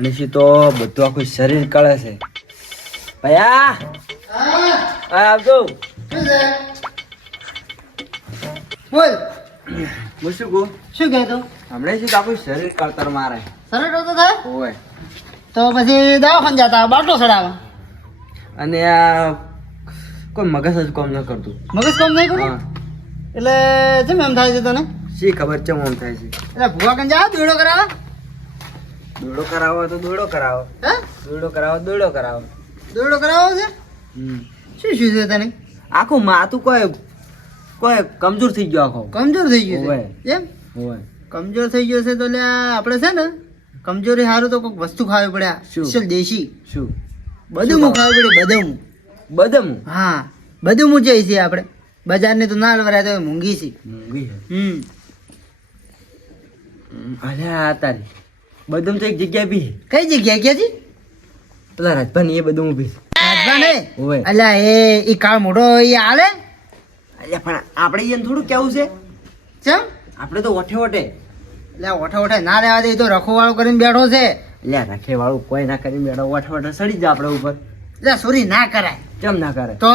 નીચે તો બધું આખું શરીર કળે છે. ભયા આવજો. બોલ હું શું કહું? શું કહેતો? હમણાં છે તો આખું શરીર કળતર મારે. સરળ તો થાય હોય તો પછી દવાખાને જતા બાટલો ચડાવવા. અને આ કોઈ મગજ જ કામ ન કરતું. મગજ કામ નહીં કરું હા એટલે કેમ એમ થાય છે તને? શી ખબર ચમ આમ થાય છે. એટલે ભૂવા કન જા દોડો કરાવવા. દોડો કરાવો તો દોડો કરાવો. હે દોડો કરાવો દોડો કરાવો. દોડો કરાવવો છે? શું શું છે તને? આખું માથું કોઈ કમજોર થઈ ગયો આખો. કમજોર થઈ ગયું ઓવે. છે એમ? હોય કમજોર થઈ ગયો છે તો લે આપણે છે ને કમજોરી સારું તો કોઈક વસ્તુ ખાવી પડે. શું? સ્પેશિયલ દેશી શું? બદામ ખાવી પડે. બદામ. બદામ હા બદામ ઊંચાઈ છે આપણે બજારની તો ના લવરાય તો મોંઘી છે. મોંઘી છે. અલ્યા તારી બદામ તો એક જગ્યાએ બી છે. કઈ જગ્યાએ ક્યાં છે? પેલા રાજભાની એ બદામ ઊભી છે. રાજભાને? ઓવે. અલ્યા એ કાળ મોટો એ આલે અલ્યા પણ આપણે એને થોડું કેવું છે. ચમ આપણે તો ઓઠે ઓઠે. એટલે ઓઠે ઓઠે ના રહેવા દે એ તો રખોવાળો કરીને બેઠો છે. અલ્યા રાખે વાળું કોઈ ના કરી બેઠો ઓઠે ઓઠે સડી જાય આપણે ઉપર. એટલે સોરી ના કરાય કેમ ના કરે? તો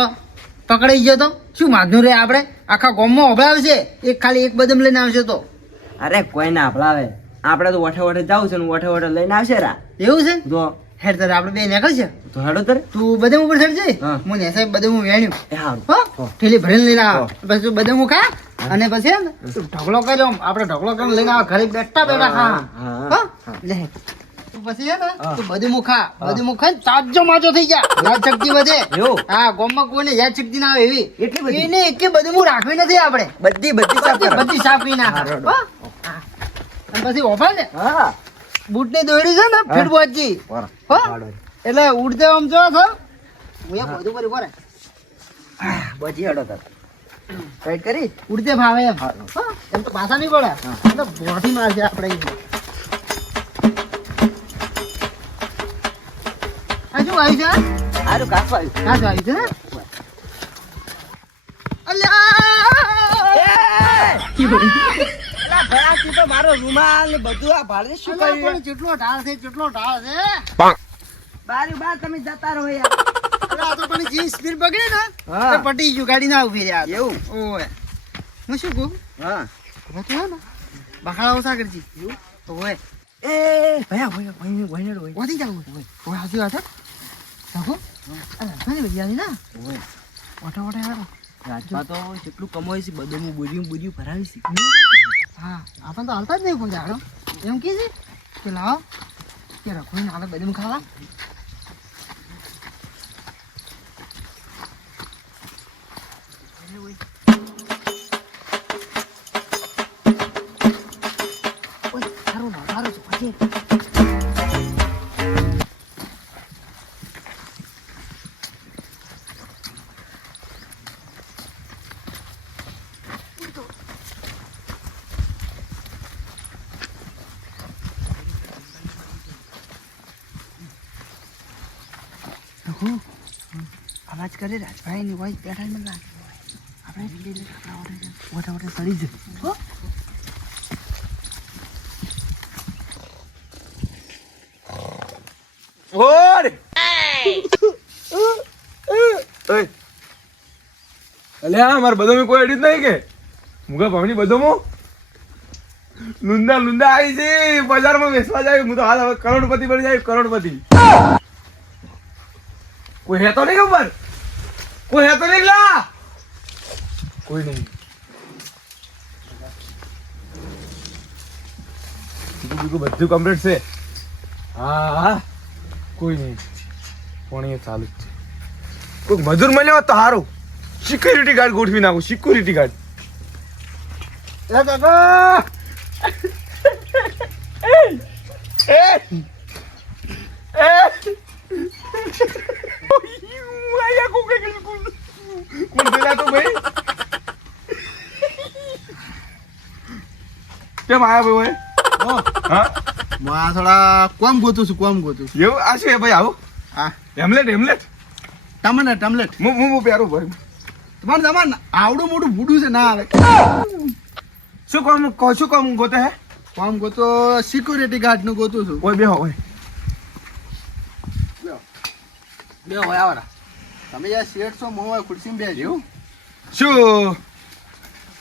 પકડાઈ ગયો તો શું વાંધો રે? આપણે આખા ગામમાં ઓભળાવશે એક ખાલી એક બદામ લઈને આવશે તો. અરે કોઈ ના આપલાવે. આપણે તો ઓઠે ઓઠે જાવ છે ને ઓઠે ઓઠે લઈને આવશે રા. એવું છે? જો હેડ તારે આપણે બે નીકળશે. તો હેડો તર. તું બદામ ઉપર ચડજે. હા. હું ને સાહેબ બદામ વેણ્યું એ હારું. હો હો. ઠેલી ભરીને લઈને આવ. હો. પછી તું બદામ ખા અને પછી હે ને તું ઢગલો કર્યો આપણે ઢગલો કરીને લઈને આવ ઘરે બેઠા બેઠા ખા. હા. હો લે તું પછી હે ને હા. તું બદામ ખા. બદામ ખાઈને તાજો માજો થઈ જા. યાદ શક્તિ વધે. એવું? હા ગામમાં કોઈને યાદ શક્તિ ના આવે એવી. એટલી બધી? એને એક બદામ રાખવી નથી આપણે. બધી બધી સાફ કરો. બધી સાફ કરી નાખ. હા, હો? હા. અને પછી ઓફર ને હા બૂટ ની દોડી છે ને ફીટ પહોંચી બરાબર. હો વાડો. એટલે ઉડતે આમ જો છો હું એ બધું કર્યું કરે બધી હેડો તર. કઈટ કરી? ઉડતે ભાવે એમ હા. હો? એમ તો પાછા નહીં પડે એટલે બોટી મારશે આપણે આ શું આવ્યું છે? સારું કાપવા આવ્યું. હા શું આવ્યું છે ને એલા ભરાતી તો મારો રૂમાલ ને બધું આ ભાડે શું કર્યું? જેટલો ઢાળ છે જેટલો ઢાળ છે બારી બાર તમે જતા રહો યાર. અરે આ તો પણ જે સ્પીડ બગડે ને હા. તો પટી ગયું ગાડી ના ઉભી રહ્યા એવું? ઓય હું શું કહું હા. હવે તો હે ને બખાડા ઓછા કરજી એવું ઓય એ ભયા ભયા ભયા ભયા ભયા. વધી જાવ ઓય હાજી વાત રાખો અરે ઘણી બધી આવી ના ઓય. ઓટો ઓટો હારો રાજમાં તો જેટલું કમાય છે બધું બુર્યું ભરાવી છે. હા આપણને તો હાલતા જ નહીં કોઈ જાડો એમ કે છે કે લાવો કે રખો ને આપણે બધું ખાવા ઓય સારું ના સારું છે પછી અવાજ કરે રાજભાઈ ની વોઇસ બેઠા મને લાગે આપણે ઓટા ઓટા સડી જ હો ઓર અલ્યા મારે બધો કોઈ એડિટ નહીં કે મુગા ભાવની બધો મો લુંડા લુંડા આવી છે બજારમાં વેચવા જાય હું તો હાલ હવે કરોડપતિ બની જાય કરોડપતિ કોઈ હે તો નહીં ખબર કોઈ હે તો નહીં લા કોઈ નહીં બીજું બધું કમ્પ્લીટ છે હા હા કોઈ નહીં પણ એ ચાલુ જ છે કોઈ મજૂર મળ્યો હોત તો સારું સિક્યુરિટી ગાર્ડ ગોઠવી નાખું સિક્યુરિટી ગાર્ડ લે કાકા કેમ આયા ભાઈ હા માં થોડા કોમ ગોતું છું એવું આ છે ભાઈ આવું હા હેમલેટ હેમલેટ ટમલેટ હું પહેરું ભાઈ તમારે આવડું મોટું ભૂડું છે ના આવે શું કામ ગોતે હે કોમ ગોતો સિક્યુરિટી ગાર્ડ નું ગોતું છું ઓય બેહો ઓય બે હોય આવરા. તમે યાર શેઠ છો મોવા ખુરશીમાં બેસજો. શું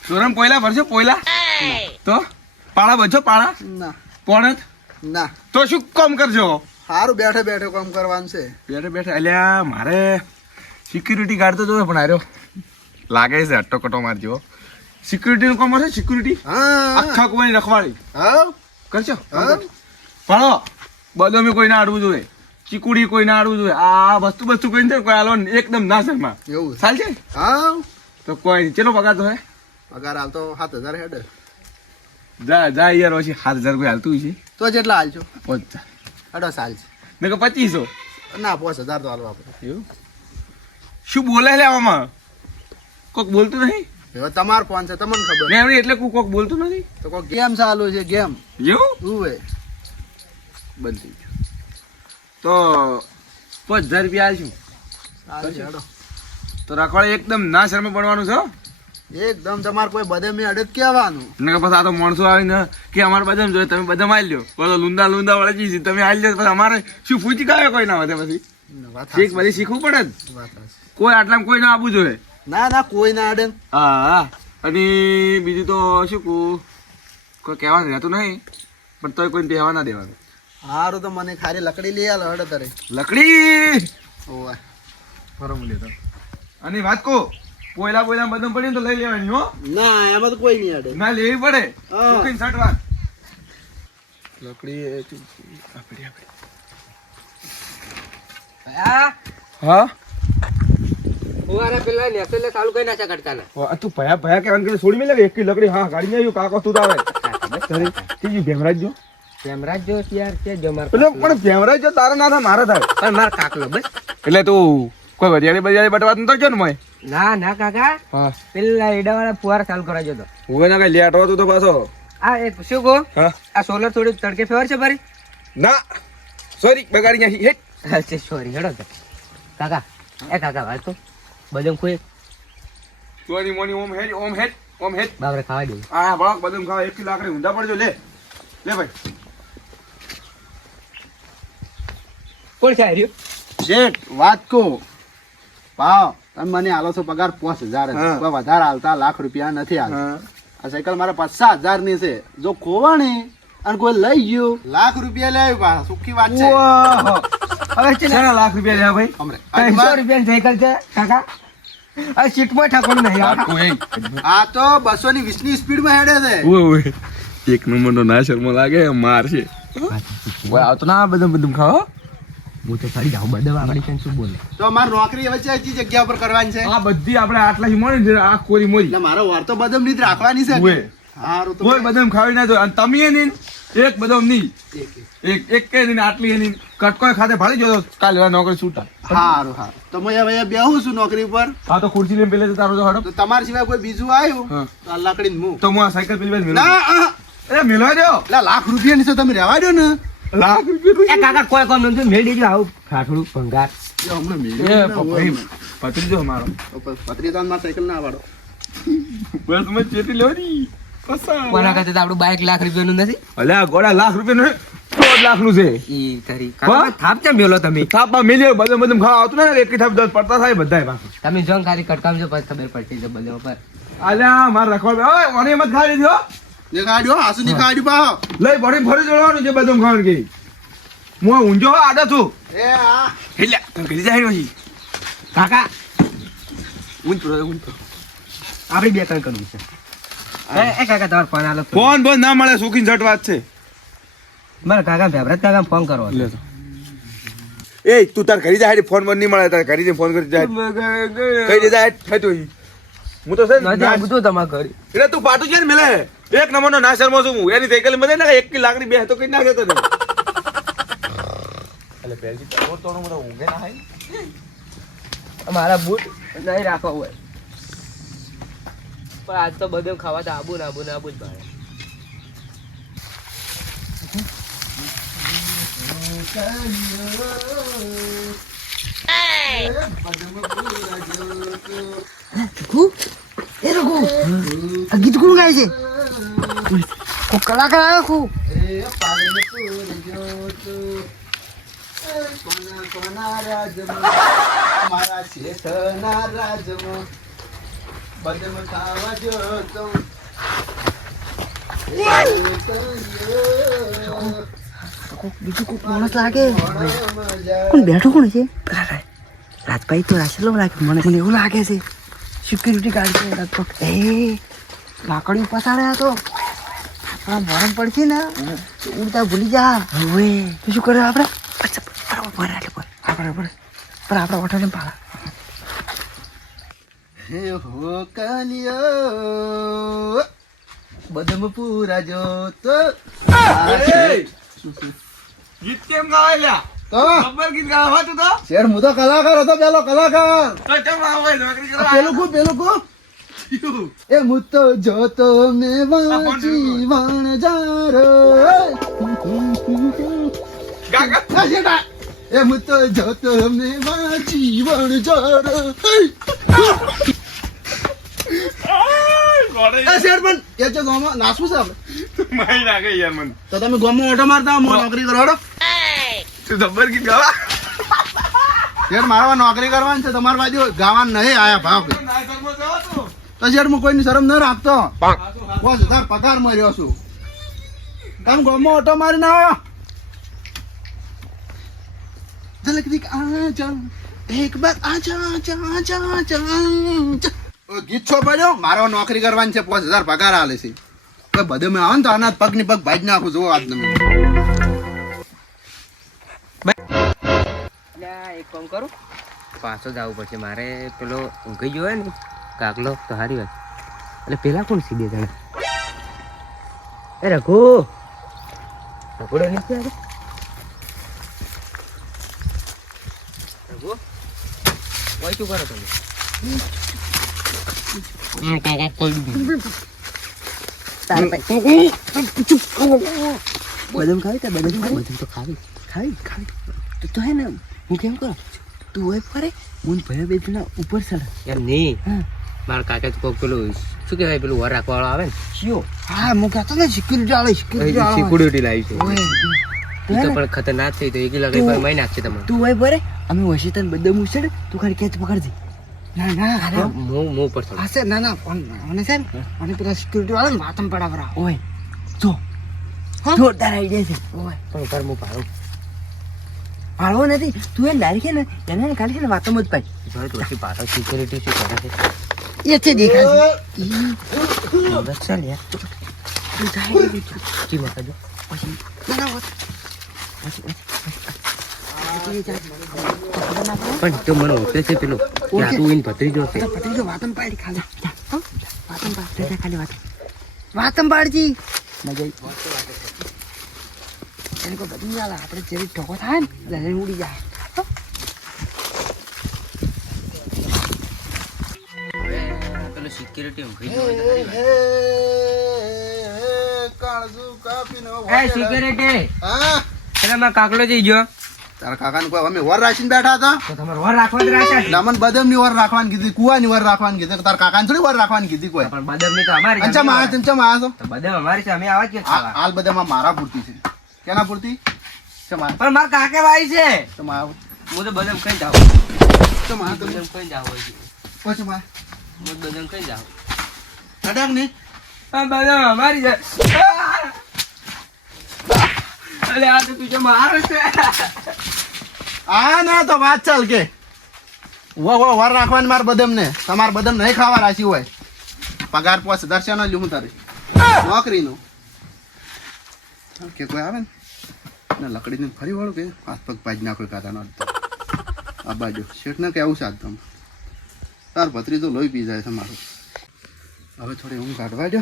સોરમ પોયલા ભરશો પોયલા તો પાળા બચો પાળા ના પોણત ના તો શું કામ કરજો સારું બેઠે બેઠે કામ કરવાનું છે. બેઠે બેઠે અલ્યા મારે સિક્યુરિટી ગાર્ડ તો જોવે પણ આર્યો લાગે છે અટ્ટો કટો મારજો સિક્યુરિટી નું કામ હશે સિક્યુરિટી હા આખા કુવાની રખવાડી હા કરશો હા પાળો બદામી કોઈ ના આડવું જોઈએ ચીકુડી કોઈ ના આડવું જોઈએ આ વસ્તુ કોઈ નથી કોઈ આલો એકદમ ના શર્મા એવું ચાલ છે હા તો કોઈ નહીં ચલો પગાર તો હે પગાર હાલતો 7,000 હેડ જા યાર પછી 7,000 કોઈ હાલતું છે તો જેટલા હાલજો 5,000 હેડો સાલ છે મેં કહો 2500 ના 5,000 તો હાલવા આપણે. એવું શું બોલે લે આમાં કોક બોલતું નહીં હવે તમારો ફોન છે તમને ખબર મેં એમ એટલે કોક બોલતું નથી તો કોઈ ગેમ ચાલુ છે ગેમ એવું ઉવે બંધ થઈ ગયું તો 5,000 રૂપિયા આલશું સારું હેડો તો રાખવાડે એકદમ ના શરમે પડવાનું છે હો. એકદમ તમારે કોઈ બધે મેં અડદ કહેવાનું ને કે પછી આ તો માણસો આવીને કે અમારે બદામ જોઈએ તમે બદામ આલી લ્યો પછી લુંદા વળગી છે તમે આલી લ્યો પછી અમારે શું ફૂચી કાવે કોઈ ના વધે પછી વાત શીખ બધી શીખવું પડે જ વાત હાચી. કોઈ આટલામાં કોઈ ના આવવું જોઈએ ના ના કોઈ ના અડે હા અને બીજું તો શું કહું કોઈ કહેવાનું રહેતું નહીં પણ તોય કોઈને કહેવા ના દેવાનું સારું તો મને ખાલી લકડી લઈ આલો હડો તારે લકડી ઓવા બરોબર લેતો અને વાત કહું પોયલા બદામ પડી તો લઈ લેવાની હો ના એમાં તો કોઈ નહીં અડે ના લેવી પડે હા. મૂકીને છાંટવા લકડી હા ઓવારા પેલા નેસલે ચાલુ કરી નાખ્યા કટકાના. તું ભયા કે અંકલ છોડી મેલે એક લકડી હા ગાડી નહીં કાકો તું આવે તીજી ભેમરાજ જો કેમેરા જો યાર કે જમાર એટલે પણ ભેમરાજ જો તારે ના થાય મારે થાય પણ માર કાકલો બસ. એટલે તું કોઈ વરિયાળી બટવાત નતો જો ને મય ના કાકા હા પેલા એડાવાળા ફુવારા ચાલુ કરાવજો તો. હું ના કઈ લેટ હતો તો પાછો આ એક શું કહો હા આ સોલર થોડી તડકે ફેવર છે મારી. ના સોરી બગાડી નાખી હેટ અચ્છા સોરી હેડો તો કાકા વાત તો બદામ કોઈ સોરી મોની ઓમ હેટ બાબરે ખાવા દે. આ બળક બદામ ખાવા 1 કિલો આકડી ઊંધા પડજો લે ભાઈ કોણ છે આર્યું? શેઠ વાત કો ભાવ તમે મને આલો છો પગાર 5,000 હા. કોઈ વધારે હાલતા લાખ રૂપિયા નથી હાલતા. હા આ સાયકલ મારે 50,000 ની છે જો ખોવાણી અને કોઈ લઈ ગયું લાખ રૂપિયા લે આવ્યું પા સુખી વાત છે. હવે છે ને ચાલ લાખ રૂપિયા લે ભાઈ હમણે. 300 રૂપિયાની સાયકલ છે કાકા. આ સીટમાં ઠાકોર નહીં આવતા. આ તો 220 ની સ્પીડ માં હેડે છે. ઓય એક નંબર નો ના શર્મો લાગે માર છે ઓય આવતો ના બદામ ખાઓ હું તો ફરી જાઉં બદામ આગળ કેમ શું બોલે. તો મારી નોકરી હવે છે જગ્યા ઉપર કરવાની છે આ બધી આપણે આટલા હિમોની છે આ કોરી મોરી એટલે મારો વાર તો બદામ ની જ રાખવાની છે ઓય હારું તો કોઈ બદામ ખાવી ના જોઈએ અને તમે એની એક બદામ નહીં એક કે નહીં આટલી એની કટકોય ખાતે ભાળી જો કાલે નોકરી છૂટા હારું તો હું હવે બેહું છું નોકરી ઉપર હા તો ખુરશી લઈને પેલે તારો જો હડો તો તમારા સિવાય કોઈ બીજું આવ્યું હા. તો આ લાકડી ને તો હું આ સાયકલ પેલી બાજુ ના એ મેલવા દો એટલે લાખ રૂપિયા ની છે તમે રહેવા દો ને લાખ રૂપિયા એ કાકા કોઈ કામ નથી મેળ દેજો આવું ઠાઠડું ભંગાર. એ હમણાં એ મેળવ્યું ને. પતરી જો મારો પત્રી તો મારા સાયકલ ના વાળો બસ મેં ચેતી લેવાની કોના કરતા તો આપણું બાઈક લાખ રૂપિયાનું નથી. અલ્યા ગોડા લાખ રૂપિયા નું 1.5 લાખ નું છે ઈ તારી કાકા થાપ કેમ મેલો તમે? થાપમાં મિલ્યો બદામ ખાવા આવતું ને એક થાપ 10 પડતા થાય બધાય પાછું તમે જંગ ખાલી કટકામ જો પછી ખબર પડતી છે બદામ પર. અલ્યા માર રખવા ઓય ઓને મત ખાઈ દીધો એ ગાડ્યો હાસુ ની ગાડી પા લઈ ભરી ફરી જોડવાનું છે બદામ ખાવાનું કે હું ઊંજો આડા છું એ આ એટલે તને કરી જાય પછી કાકા ઊંચ આપણે બે ત્રણ કરવું છે. એ કાકા તમારો ફોન આલો. ફોન બોન ના મળે સુખી જટ વાત છે મારા કાકા ભેભરત કાકા ફોન કરો. લે તો એ તું તાર ઘરી જાય ફોન બોન નહીં મળે તાર ઘરી ફોન કરી જાય કઈ દે જાય ખાઈ તું હું તો છે નથી આ બધું તમારા ઘરે. એટલે તું પાટું છે ને મેલે એક નંબર નો ના શર્મો છું હું એની સાયકલ માં ને 1 લાકડી બે તો કઈ નાખે તો એટલે પેલજી તો મને ઊંઘે ના થાય મારા બૂટ નહીં રાખવા હોય પણ આજ તો બદામ ખાવા તો આબુ જ ભાડે. ગીત કોણ ગાય છે? કલાકાર આવ્યો ખૂબ. કોના કોના રાજમાં મારા શેઠના રાજમાં બદમ ખાવા જોતો બીજું કોઈ માણસ લાગે કોણ બેઠું કોણ છે રાજભાઈ તો રાશેલો લાગે મને એવું લાગે છે સિક્યુરિટી ગાર્ડ છે લગભગ એ લાકડી પસાડ્યા તો આપણા મોરમ પડશે ને ઉડતા ભૂલી જા હવે તો શું કરે આપણે બરાબર આપણે હોટલ પાડા હે હો કાલિયો બદમ પૂરા જોતો ગીત કેમ ગાવેલા તો ખબર ગીત ગાવા તું તો શેઠ હું તો કલાકાર હતો પેલો કલાકાર તો ચમ આવે નોકરી કરવા પેલું કો એ હું તો જોતો મે વાંચી વાણ જારો ગાગા એ હું તો જોતો મે વાંચી વાણ જારો ગોડે એ શેઠ પણ એ જો ગામમાં નાસવું છે આપણે માઈ નાખે યાર મન તો તમે ગામમાં ઓટો મારતા હું નોકરી કરો હેડો તું ખબર ગીત ગાવા શેઠ મારા નોકરી કરવાની છે તમારી બાજુ ગાવાનું નહીં આયા ભાવ ના કરમો જાવ તું તો શેઠ હું કોઈની શરમ ન રાખતો 5000 પગાર મળ્યો છું તમે ગામમાં ઓટો મારીને આવો ઝલક દીક આજા એક બાર આજા આજા આજા આજા ગીત છો પડ્યો મારો નોકરી કરવાની છે 5000 પગાર આલે છે કોઈ બધે મેં આવે ને તો આના પગની પગ ભાજી નાખું જોવો આજ તમે એક કામ કરું પાછો જવું પડશે મારે પેલો ઊંઘી ગયો હોય ને કાકલો તો સારી વાત એટલે પેલા કોણ સીધે જણે એ રઘુ રઘુડો નીચે આવે રઘુ કોઈ શું કરો તમે બદામ ખાવી તો બદામ તો ખાવી તો હે ને હું કેમ કરો તું હોય ફરે હું ભયા બેઠા ઉપર ચડે એમ નહીં મારા કાકા તો કોક પેલું શું કહેવાય પેલું વર રાખવા વાળો આવે ને શિયો હા હું કહેતો ને સિક્યુરિટી લાવી છે ઈ તો પણ ખતરનાક થઈ તો 1 લાખ રૂપિયા મહિને નાખશે તમને તું હોય ફરે અમે વસી તને બદામ ઉછેડે તું ખાલી કેચ પકડજે ના મો પર ચડ હશે ના મને છે મને પેલા સિક્યુરિટી વાળા માતમ પડાવરા ઓય જો જોરદાર આઈડિયા છે ઓય પણ પર હું પાડું પાડવો નથી તું એ ડાયરેક્ટ છે ને એને ખાલી છે ને વાતમાં જ પાડી જોઈ તો પછી પાછો સિક્યુરિટી શું કરે છે એ છે દેખાય બસ ચાલ યાર કી માં કાજો પછી ના પણ તો મને ઓળખે છે પેલો કે આ તું ઇન ભત્રીજો છે પત્રીજો વાતમ પાડી ખાલી વાતમ પાડી ખાલી વાતમ પાડજી મજા એને કોઈ બધી ચાલે આપણે જેવી ઢોકો થાય ને લઈને ઉડી જાય પેલો સિક્યુરિટી ઊંઘી કાળજુ કાપીનો એ સિક્યુરિટી હા એટલે મારો કાકલો જઈ ગયો તારા કાકાને કોઈ અમે વર રાખીને બેઠા હતા તો તમારે વર રાખવા જ રાખે નમન બદામની વર રાખવાની કીધી કુવાની વર રાખવાની કીધી તારા કાકાને થોડી વર રાખવાની કીધી કોઈ પણ બદામ ની તો અમારી છે. અંચા માં તો તો બદામ અમારી છે અમે આવા જ કે ખાવા. હાલ બદામાં મારા પૂરતી છે કેના પૂરતી ચમા પણ મારા કાકે ભાઈ છે ચમા હું તો બદામ ખાઈ જાવ ચમા બદામ ખાઈ જાવ ચમા હું બદામ ખાઈ જાવ અડક ને પણ બદામ અમારી છે અલે આ તો તું મારે છે આ ના તો વાત ચાલ કે વો વર રાખવાની માર બદામ ને તમાર બદામ નહીં ખાવા રાશી હોય પગાર 5000 છે ના લ્યું તારે નોકરીનું કે કોઈ આવે ને લકડીને ફરી વળું કે હાથ પગ પાજ નાખો કાતાનો આ બાજુ શેઠ ને કેવું સાથ તમે તાર ભત્રીજો લોહી પી જાય છે મારું હવે થોડી ઊંઘ કાઢવા દો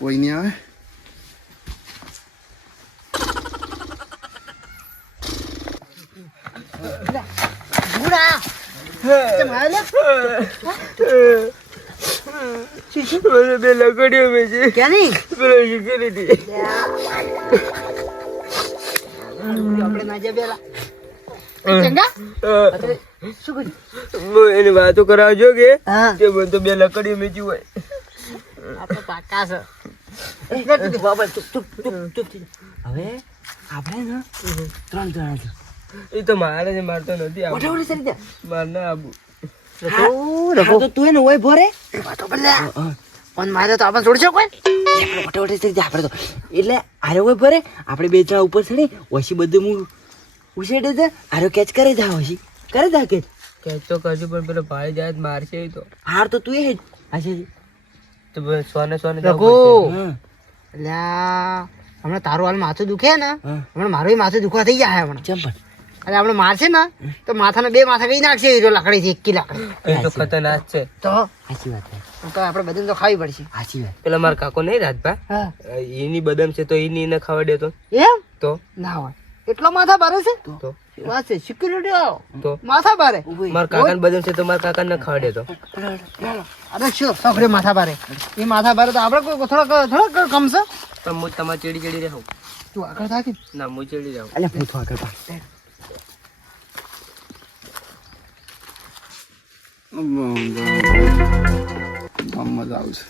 કોઈ નહીં આવે બુડા ચમાલે બે લકડીઓ મેં છે ક્યાંની પેલો સિક્યુરિટી આપણે ના જે બેલા ચંગા શું કર્યું એની વાતો કરાવજો કે હા તે મને તો બે લકડીઓ મેચી હોય આપણે કાકા છે બાબા ચૂપ હવે આપણે ને 3 જણા છે એ તો મારે છે, મારતો નથી આવું. ઓટે સરી જા માર ના આવું. હા તો તું એને ઓય ભરે વાતો બદલા પણ મારે તો આપણે છોડશો કોઈ ઓટે સરી જા આપણે તો એટલે આરે ઓય ભરે આપણે બે જણા ઉપર ચડી ઓછી બધું હું ઉછેડે છે આરો કેચ કરે જા ઓછી કરે જા કેચ કેચ તો કરજો પણ પેલો ભાઈ જાય તો મારશે ઈ તો. હાર તો તું એ હશે તો બસ સોને સોને રઘુ. જવું પડશે. અલ્યા હમણાં તારું હાલ માથું દુખે ને હમણાં મારું માથું દુખવા થઈ જાય હમણાં ચમ પણ અને આપણે મારશે ને તો માથાને બે માથા કઈ નાખશે હીરો લાકડી છે એકી લાકડી એ તો ખતરનાક છે. તો સાચી વાત છે. તો આપણે બધાને તો ખાવી પડશે સાચી વાત. પેલા મારા કાકો નહીં રાજભા, હા એની બદામ છે તો એની એને ખાવા દેતો એમ તો ના હોય એટલો માથા ભારે છે તો વાત છે સિક્યુરિટી આવો તો માથા ભારે મારા કાકાને બદામ છે તો મારા કાકાને ખાવા દેતો. અરે શું સખડે માથા ભારે એ માથા ભારે તો આપણે કોઈ થોડા કમશે પણ હું તમારે ચડી ચડી રહું. તું આગળ થાકી ના હું ચડી જાઉં. અલ્યા હું તો આગળ થાક મજા આવશે.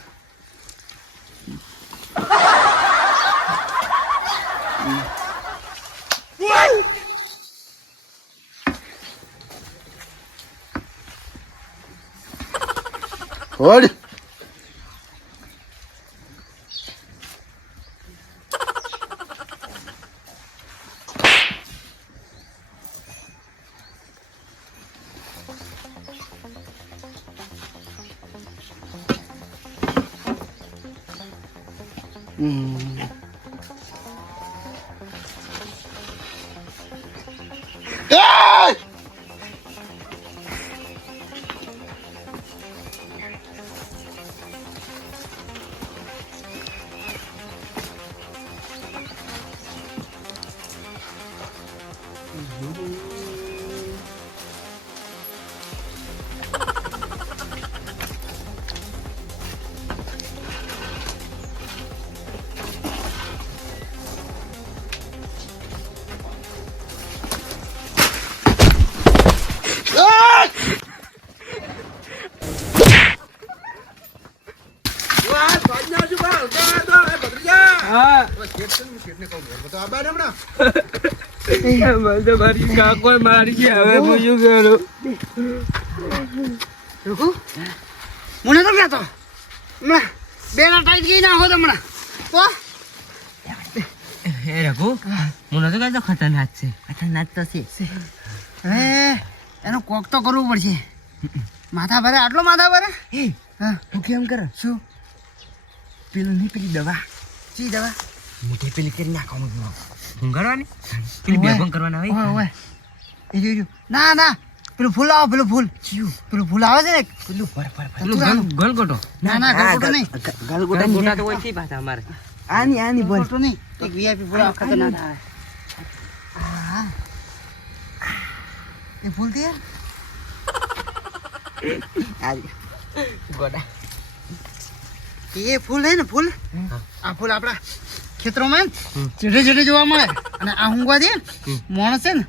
હોડ મારી કાકો મારી ગયા. હવે હું શું કરું? રૂકુ મને તો કહેતો હમણાં બે ના ટાઈટ ગઈ ના હો હમણાં તો એ રઘુ, હું નતો કહેતો ખતરનાક છે. ખતરનાક તો છે હવે એનું કોક તો કરવું પડશે માથા ભરે આટલો માથા ભરે હા હું કેમ કરે? શું પેલું નહીં, પેલી દવા ચી દવા મોટી પેલી કરી નાખવાનું ઊંઘાડવાની પેલી બેભંગ કરવાના ઓય હોય. ઓય એ જોયું ના ના પેલું ફૂલ આવો પેલું ફૂલ પેલું ફૂલ આવે છે ને પેલું પેલું ગલગોટો. ના ના ગલગોટો નહીં ગલગોટા તો હોય છે પાછા અમારે. આની ગલગોટો નહીં એક વીઆઈપી ફૂલ આવે ખતરનાક આવે હા એ ફૂલ તે ગોડા એ ફૂલ હે ને ફૂલ આ ફૂલ આપણા ખેતરોમાં ચેડે ચેડે જોવા મળે અને આ ઊંઘવા દે માણસ છે ને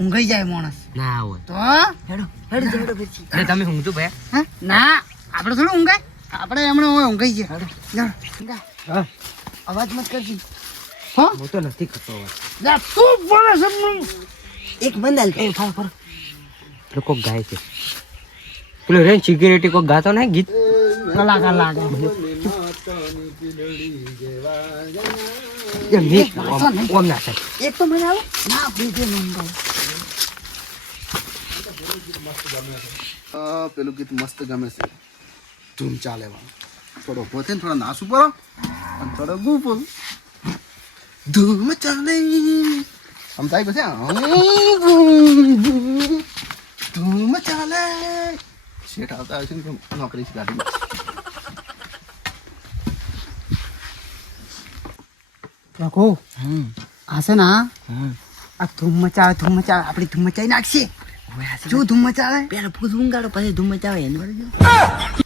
ઊંઘાઈ જાય માણસ ના હોય તો હેડો પછી. અરે તમે ઊંઘતું ભાઈ? હા ના આપણે થોડું ઊંઘાય આપણે હમણાં હવે ઊંઘાઈ ગયા હા. અવાજ મત કરજી હા હું તો નથી કરતો હવે. જા તું બોલે છે એક બંધાલ એ ફાળ ફાળ પેલો કોક ગાય છે. પેલો રેન સિક્યુરિટી કોક ગાતો ને ગીત. કલાકાર લાગે એમ નહીં, ઓમ ના થાય. એક તો મને આવે ના બીજે નંબર પેલું ગીત મસ્ત ગમે છે. ધૂમ ચાલે વાળું. થોડો ઉભો થઈને થોડા નાસું પડો અને થોડો ગુ બોલ. ધૂમ ચાલે સમજાય પછી ધૂમ ચાલે શેઠ આવતા હોય છે ને નોકરી ગાડી રાખો આ છે ને આ ધૂમ મચાવે આપણી ધૂમ મચાવી નાખશે શું ધૂમ મચાવે પેલા ફૂલ ઊંઘાડો પછી ધૂમ મચાવે એને વળી જાઓ.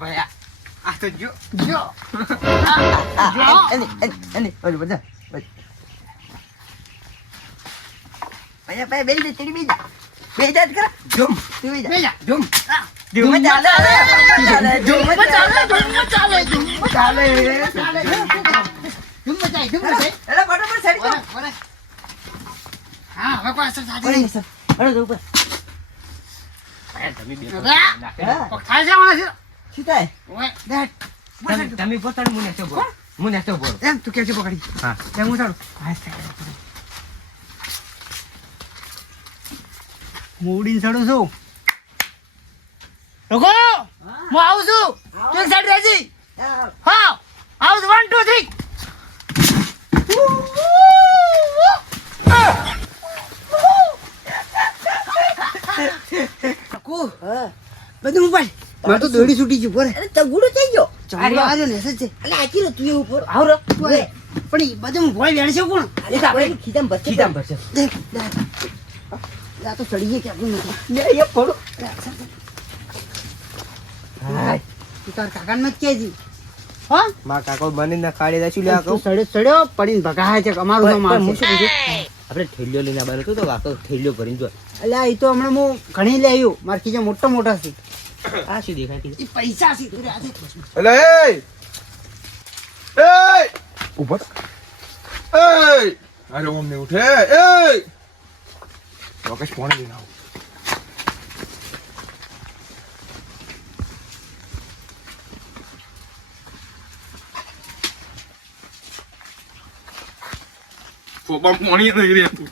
ભાઈ આ તો જો એની ઓલી બધા ભાઈ ભાઈ બેલ દે ચડી બેજા બેજા જ કરા જુમ તું બેજા બેજા જુમ ધૂમ ચાલે ધૂમ ચાલે એલા બરાબર સડી તો હા હવે કોઈ અસર સાચી અરે સર અરે તો ઉપર તમે બે હા થાય છે માણસ સીતાય ઓય બેટ તમે પોતાનું મુને તો બોલ મુને તો બોલ એમ તું કેજે પકડી હા એમ હું ચાલું મોડીને ચડું છું લોકો હું આવું છું તું એક સાઈડ રહેજી હા આવું 1 2 3 બધું ઉપર મારે તો દોડી છૂટી ગયું પોરે અરે તગુડો થઈ ગયો ચાલો આવ્યો ને સજ્જે એટલે આખી તું એ ઉપર આવરો પણ એ બધું ભોય વેણશે કોણ અરે આપણે ખીજામ બચે ખીજામ ભરશે દેખ દેખ આ તો ચડીએ કે આપણું નથી લે એ પડો હાય તું તાર કાકાને મત કહેજી હો માં કાકો બનીને ખાડી દે શું લે તું ચડ્યો પડીને ભગાય છે કે અમારું નામ આવશે આપણે ઠેલિયો લઈને બનો તો કાકો ઠેલિયો ભરીને જો અલ્યા એ તો હમણાં હું ઘણી લઈ આવ્યો મારે કીધે મોટા મોટા છે આ શું દેખાય છે એ પૈસા છે તું આજે એટલે એ ઉભો થા. એ અરે ઓમ ને ઉઠે એ લોકેશ ફોન લઈને આવો ફોબા મોણી થઈ રહી હતું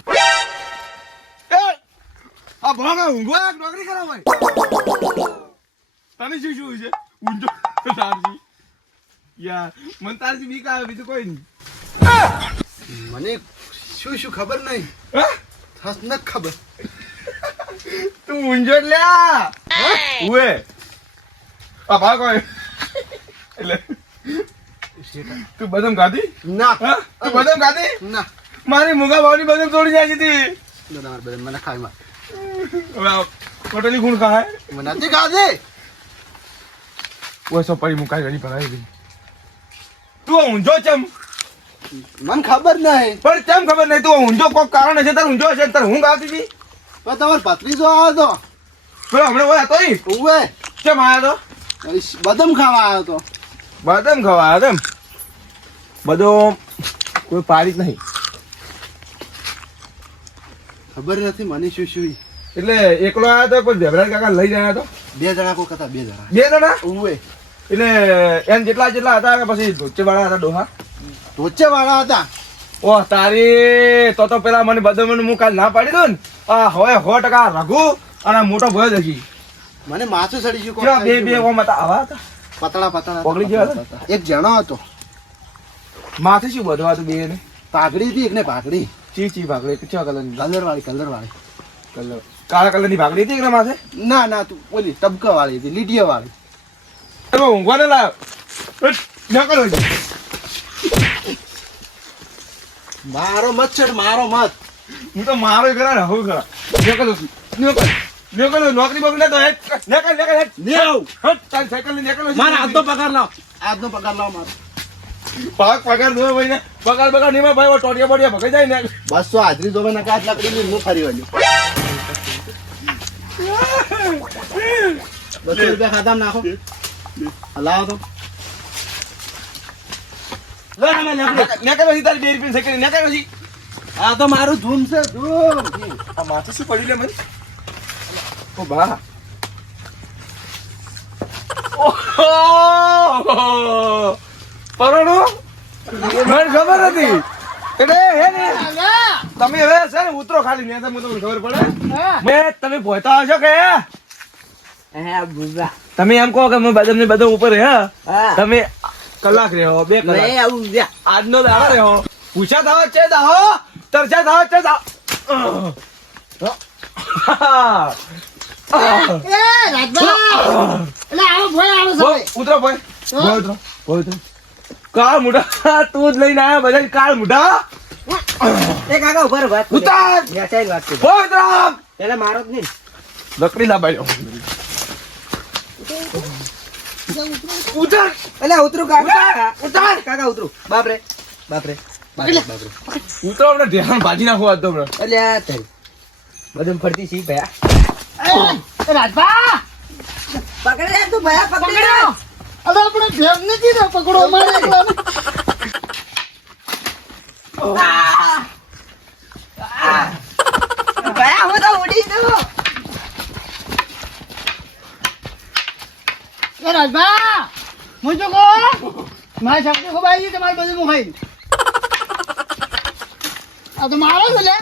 એ આ ભાગા ઊંઘો એક નોકરી કરો ભાઈ તને શું શું છે ઊંઘો તારજી યાર મન તારજી બીક આવે બીજું કોઈ નહીં મને શું શું ખબર નહીં હા થસ ન ખબર તું ઊંઝો લ્યા ઉએ આ ભાગો એટલે તું બદામ ખાધી ના હા તું બદામ ખાધી ના મારી મુગા ભાવની બદામ તોડી જાય હતી તમારે બધા મને ખાઈ માર હવે આ પટેલી ગુણ ખાય મને નથી ખાધે वो सब पड़ी मुकाई गली पर आई गई તું ઊંઝો ચમ મને ખબર નહીં પણ કેમ ખબર નહીં તું ઊંઝો કોઈ કારણ હશે તાર ઊંઝો હશે તાર ઊંઘ આવતી હતી પણ તમારો ભત્રીજો આવ્યો પેલો હમણાં હોય હતો ઈ તો ઉવે કેમ આવ્યો બદામ ખાવા આવ્યો તો બદામ ખાવા આવ્યો એમ બધો કોઈ પાડી જ નહીં ખબર નથી મને શું શું એટલે એકલો આવ્યો તો કોઈ ભેભરાજ કાકા લઈ આવ્યા તો બે જણા કોઈ હતા બે જણા બે જણા ઉવે એટલે એમ જેટલા જેટલા હતા કે પછી ધોચે વાળા હતા ડોહા ધોચે વાળા હતા ઓહ તારી તો પેલા મને બદામ હું કાલ ના પાડી દઉં ને આ હવે 100% રઘુ અને મોટો ભય જશી મને માથું સડી ગયું કેવા બે બે ઓમ હતા આવા હતા પતળા પતળા પગડી જેવા હતા. એક જણો હતો માથે શું બધું હતું બે ને પાઘડી હતી એક ને પાઘડી ચી ચી ભાગડી કેવા કલરની કલર વાળી કલર કાળા કલરની ભાગડી હતી કે માથે ના ના તું ઓલી ટબકા વાળી હતી લીટીયા વાળી તમે ઊંઘવાને લાયો નકલ હોય મારો મત છે મારો મત હું તો મારો કરા ને હવે કરા નકલ નોકરી બોકરી તો નકલ નેવ હટ તારી સાયકલ ની નકલ મારા આજનો પગાર લાવ આજનો પગાર લાવ મારો પગાર દો ભાઈ ને પગાર નહીં ભાઈ ટોટિયા બોટિયા ભગાઈ જાય ને 200 હાજરી દોવે ના કાચ લાકડી ની હું ફરી વળ્યો 200 રૂપિયા ખાતામાં નાખો લાવો તો નકલ પછી તારી 2 રૂપિયા સાયકલ નકલ પછી આ તો મારું ધૂમ છે ધૂમ આ માથે શું પડ્યું લે મને ઓ બા પરણો મને ખબર હતી એટલે હે ને તમે હવે છે ને ઉતરો ખાલી ને તમને ખબર પડે મેં તમે ભોયતા હશો કે હે બુબા તમે એમ કહો કે હું બદામ ને બધા ઉપર હે હા તમે કલાક રહ્યો 2 કલાક નહીં આવું જા આજનો દાડો રહ્યો પૂછા દાવ છે દાહો તરછા દાવ છે દાવ ઉતરો ભાઈ ઉતરો ઉતરો કાળ મુઢા તું જ લઈને આવ્યા બધા કાળ મુઢા એ કાકા ઉપર વાત ઉતાર યાચાઈ વાત કરી ઉતરો એટલે મારો જ નહીં લકડી લાબાડ્યો ઉતર અલ્યા ઉતરું કાકા ઉતાર કાકા ઉતરું બાપરે બાપરે બાપરે બાપરે ઉતરો આપણે ધ્યાન ભાજી નાખો આજ તો આપણે અલ્યા તઈ બધું ફરતી સી ભયા રાજભા પકડે લે તું ભયા પકડી લે હવે આપણે ભેગ નથી ને પકડો મારે એકલાને. ભયા હું તો ઉડી દઉં એ રાજભા હું શું કહું મારી શક્તિ ખૂબ આવી ગઈ તમારે બધું હું ખાઈ આ તો મારો છે લે